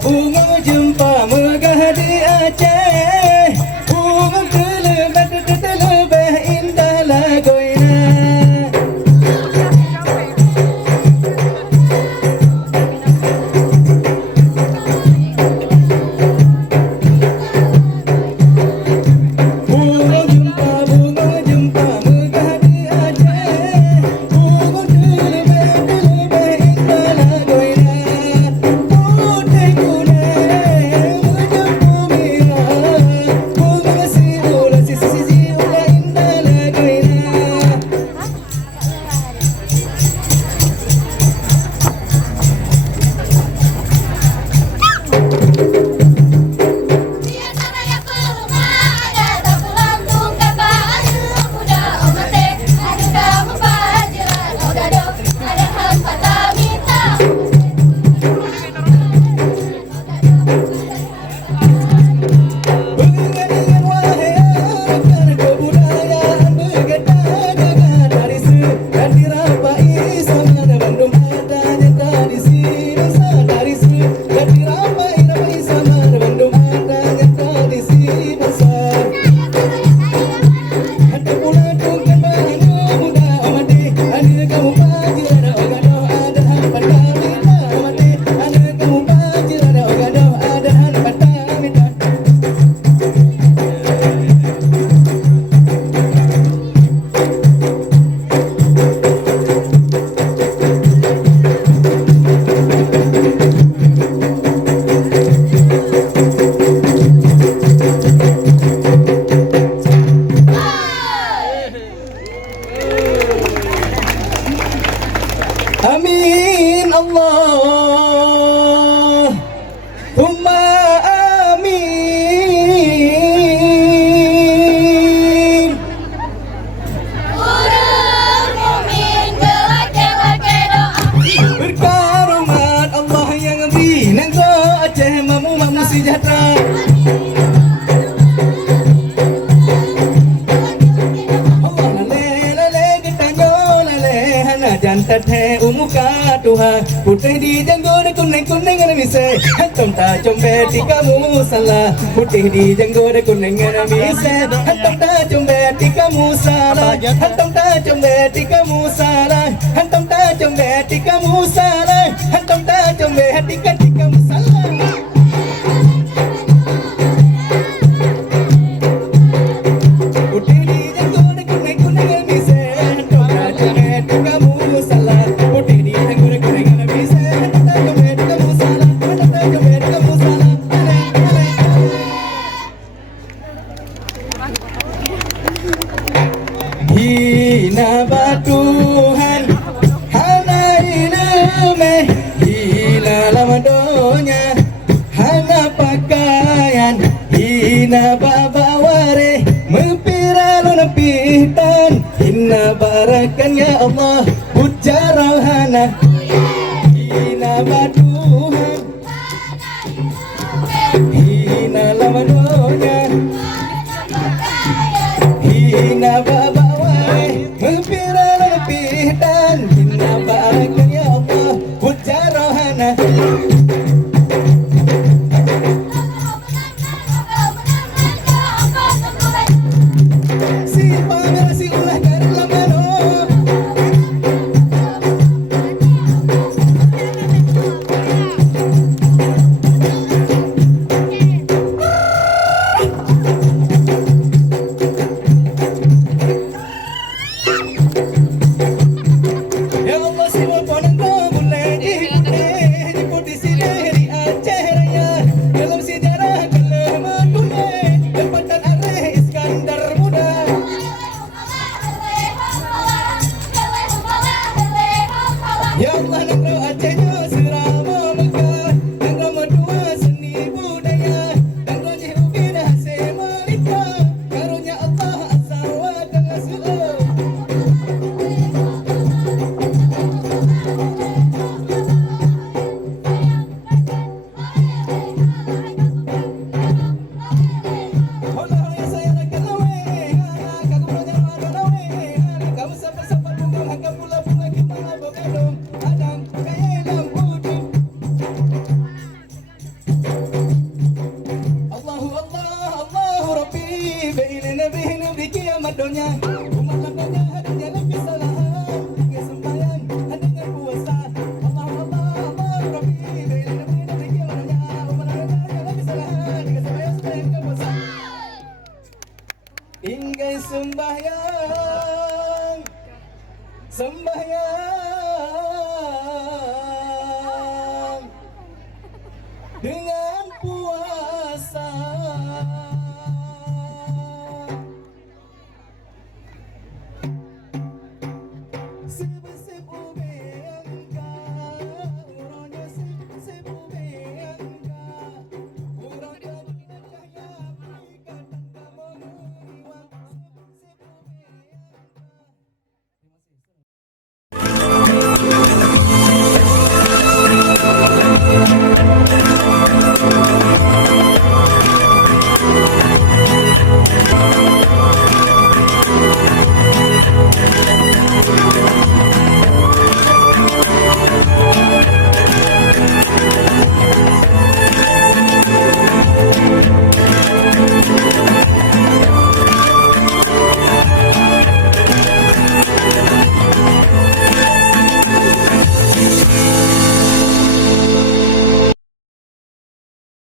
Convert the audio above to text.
Bunga jumpa megah di Aceh. Bunga terlebih indah lagoina. Bunga jumpa megah di Aceh. Bunga terlebih indah lagoina. Putih kuning menjambu merah. Bunga sisi ulah indah lagoina. Biasa raya perumahan ada pulang tunggal baru muda omate ada kamu pajaran ogado ada hampa tamita. Dengan wahai akan kebudayaan bergetar dengan tradisi dan dirampai sama Bandung adanya tradisi nusa tradisi dan dirampai sama Bandung adanya tradisi besar. Ada pula tungkan baru muda amati ada kamu pajaran ogado ada hampa tamita amati ada kamu pajaran ogado ada hampa tamita. Amin Allahumma amin. Urung mumin gelake-lake doa. Berkarumat Allah yang bina Aceh mamu sejahtera. Allah lale getanyo lale hana jantan teh umuka Tuhan putih di janggut kuning ada mise hantam ta combe di kamu salah putih di janggut kuning ada mise hantam ta combe di kamu salah hantam ta combe di kamu salah hantam ta combe di kamu salah hantam ta combe di kamu salah. Putih di janggut kuning ada mise hantam ta combe di kamu salah putih di janggut kuning ada mise hantam ta combe di kamu salah hantam ta combe di kamu salah. Hina batuhan hana ilme hina lamadonya hana pakaian hina babaware mempiralu nepitan hina barakan ya Allah ujarah hana hina batuhan hina lamadonya hina babaware mempiralu nepitan hina barakan ya Allah ujarah hana. Si pamela si ulah dari lamano. Ya Allah si waponan ko mulai di putih si dari Aceh Raya dalam sejarah kelemahan dunia tempatan areh Iskandar Muda. Ya Allah